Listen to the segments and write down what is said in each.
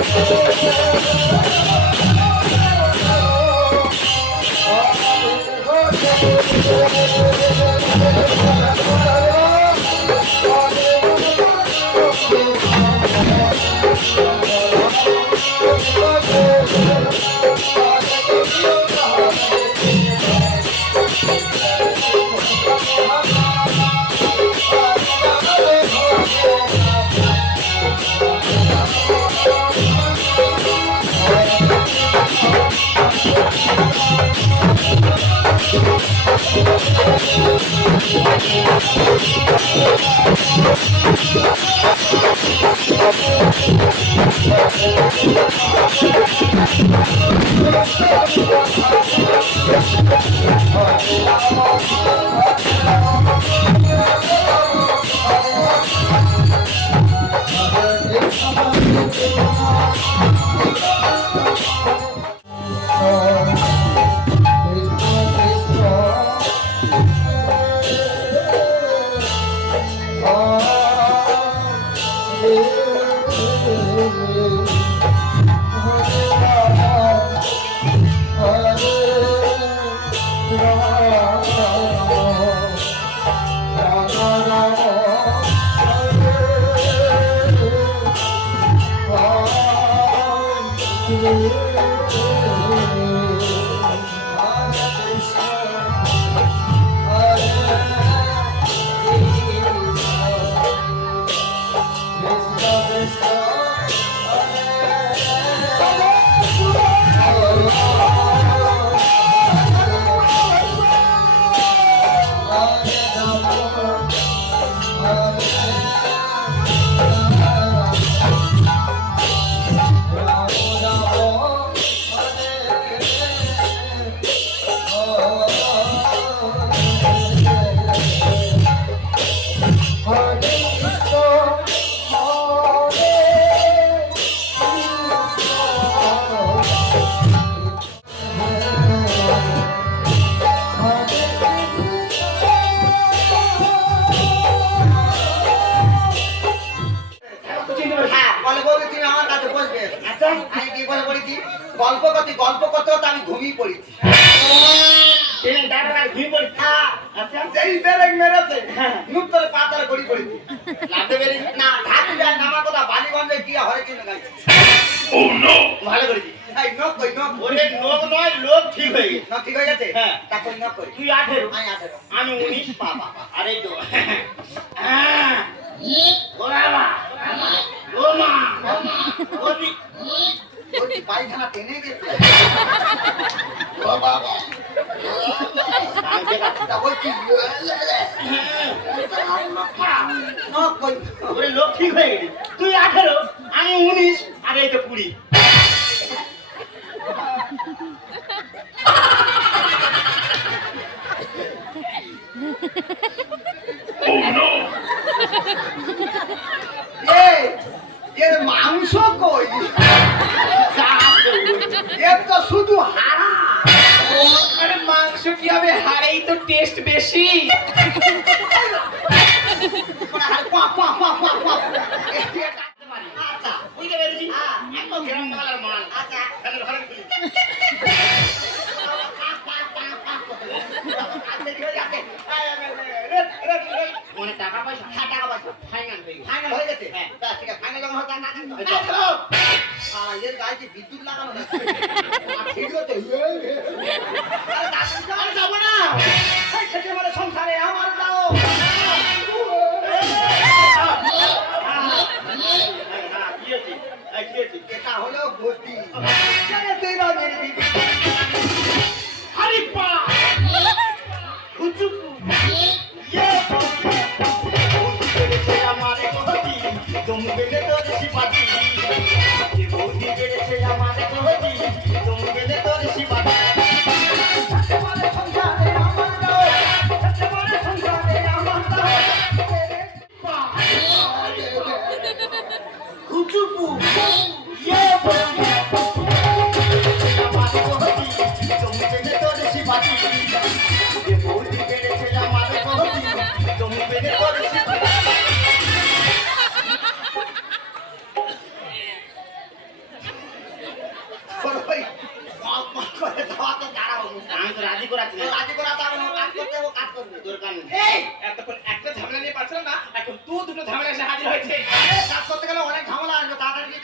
Oh, হ্যাঁ হ্যাঁ, আচ্ছা। যেই বেরেক মেরেছে। মুখ গড়ি পড়েছি। লাভে বেরিয়ে না ঢাকি যায় নামা কথা বালিগঞ্জে গিয়ে কিন্তু গাইছি। ভালো করেছি। এই নক কই নক ওরে লোক নয় লোক ঠিক হয়ে গেছে। নক ঠিক হয়ে গেছে? হ্যাঁ। তা কই নক কই? তুই আঠেরো। আমি আঠেরো। আমি উনিশ বাবা আর তো। হ্যাঁ। ও বাবা ও মা ও দি ওই পায়খানা টেনে গেছে আমি দেখা তা ওই কি নক কই ওরে লোক ঠিক হয়ে গেলি তুই আঠারো আমি উনিশ আর এই তো কুড়ি এই মানে টাকা পয়সা হ্যাঁ, টাকা পয়সা। ফাইনাল হয়ে ফাইনাল হয়ে গেছে হ্যাঁ। বিদ্যুৎ লাগানো ঠিক আছে।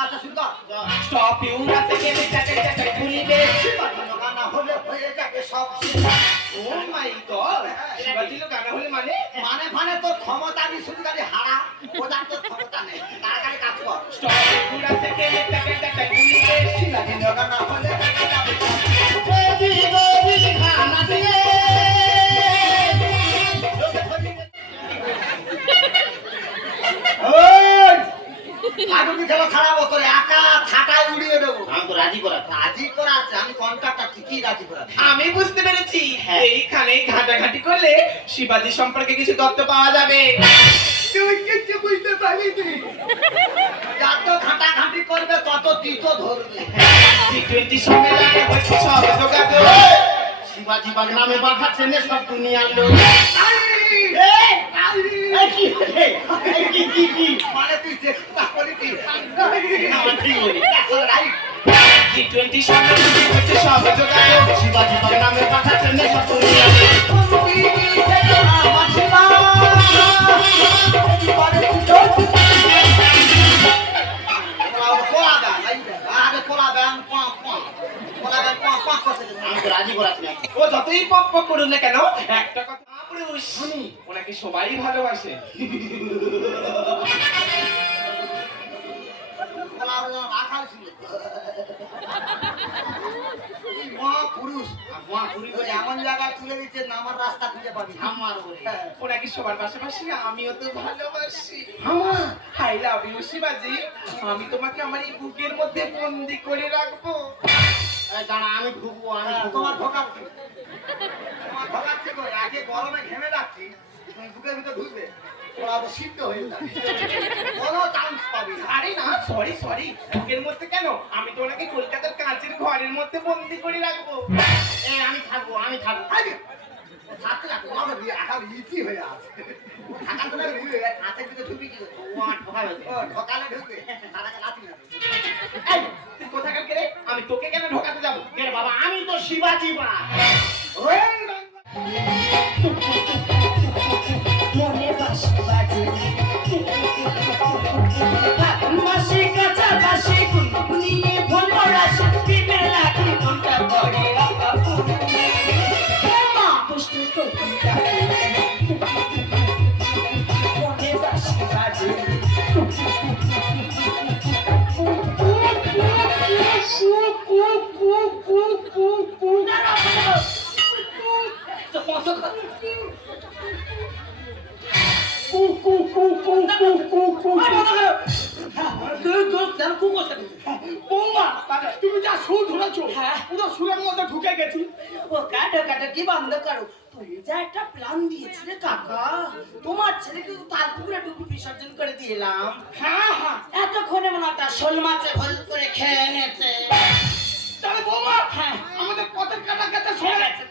স্টপ ইউ রাতে গেলে চাকাই চাকাই খুলিবে বাজানো গানা হলে হয়ে যাবে সব ও মাই গড শিবাজি লোক গানা হলে মানে মানে মানে তোর ক্ষমতা আমি শুধু খালি হারা ওটার তোর ক্ষমতা নেই তাড়াতাড়ি কাজ কর স্টপ ইউ রাতে গেলে চাকাই চাকাই খুলিবে বাজানো গানা হলে হয়ে যাবে সব। করলে শিবাজি সম্পর্কে কিছু তথ্য পাওয়া যাবে। তুই কিছু বুঝতে পারিনি। যত ঘাটাঘাটি করবে তত তিতো ধরবে। টি টোয়েন্টি সম্মেলনে হচ্ছে সব যোগাযোগ। শিবাজি বাগ নামে বাঘাচ্ছে নে সব দুনিয়ার লোক। মানে টি টোয়েন্টি সম্মেলনে হচ্ছে সব যোগাযোগ। শিবাজি বাগ নামে বাঘাচ্ছে নে সব দুনিয়ার আমি রাজি করাচ্ছি না ও যতই পক পক করুন না কেন একটা কথা পুরুষ ওনাকে সবাই ভালোবাসে। এমন জায়গায় তুলে দিচ্ছে নামার রাস্তা খুঁজে পাবি। আমার বলে। হ্যাঁ। সবার পাশাপাশি আমিও তো ভালোবাসি। হাই লাভ ইউ শিবাজি আমি তোমাকে আমার এই বুকের মধ্যে বন্দি করে রাখব। দাঁড়া আমি ঢুকবো আমি তোমার ঢোকাচ্ছি তোমার ঢোকাচ্ছি কই আগে গরমে ঘেমে যাচ্ছি তুমি বুকের ভিতরে ঢুকবে। ওরা তো সিদ্ধ হয়ে যাবে। কোনো চান্স পাবি আরে না সরি সরি বুকের মধ্যে কেন? আমি তো ওনাকে কলকাতার কাঁচের ঘরের মধ্যে বন্দি করে রাখব। আমি থাকব আমি থাকব। থাকতে না তোমাকে দিয়ে একা ইতি হয়ে আছে। থাকা তো ঢুকবে হাতের ভিতরে ঢুকবি কি ঢোকালে ঢুকবে। লাথি কোথাকার আমি তোকে কেন বাবা আমি তো শিবাজি বৌমা তুমি যা সুর ধরেছো হ্যাঁ। পুরো সুরের মধ্যে ঢুকে গেছি। ও কাটা কাটা কি বন্ধ করো? তুমি যা একটা প্ল্যান দিয়েছিলে কাকা তোমার ছেলেকে তার পুকুরে ডুবি বিসর্জন করে দিলাম হ্যাঁ হ্যাঁ। এতক্ষণে মনে হয় তার শোল মাছে ভুল করে খেয়ে নেছে তাহলে বৌমা হ্যাঁ। আমাদের পথের কাটা কাটা সরে গেছে